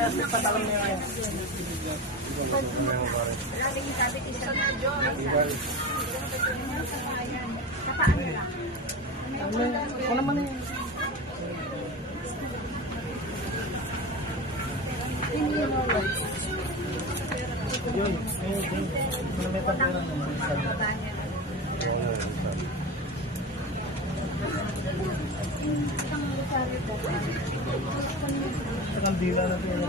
Kasi patakal niya yan. Lagi sabi ko sa medyo. Ano naman yun? Yun. May pagkakas naman. Sa kandila natin yung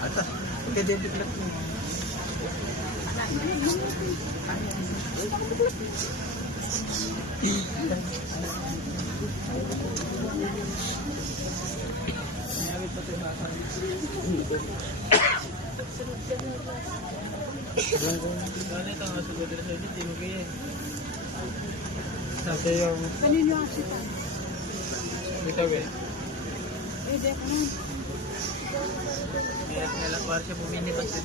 atas. Pwede diplat mo. Sabi yung kanino kasi ito ba? Pwede ko na. Kaya nalang para siya bumini ba siya?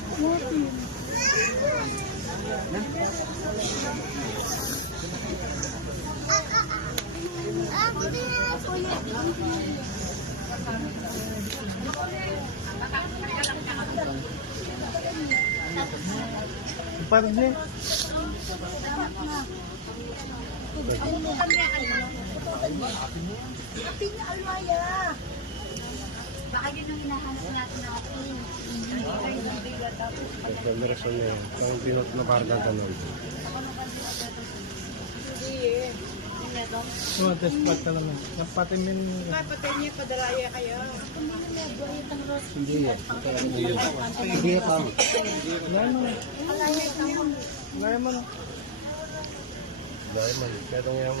Buti na po yun. parang niya. Apin na alwaya. Baka yun ang hinahanap natin na apin. Ito ang reason niya. Kung pinot na parang ganun. So, test part ka naman. Yung patimin. Patay niya, padalaya kayo. Hindi eh. Hindi eh kami. Wala mo. Wala mo. Dahil man. Kaya itong yung...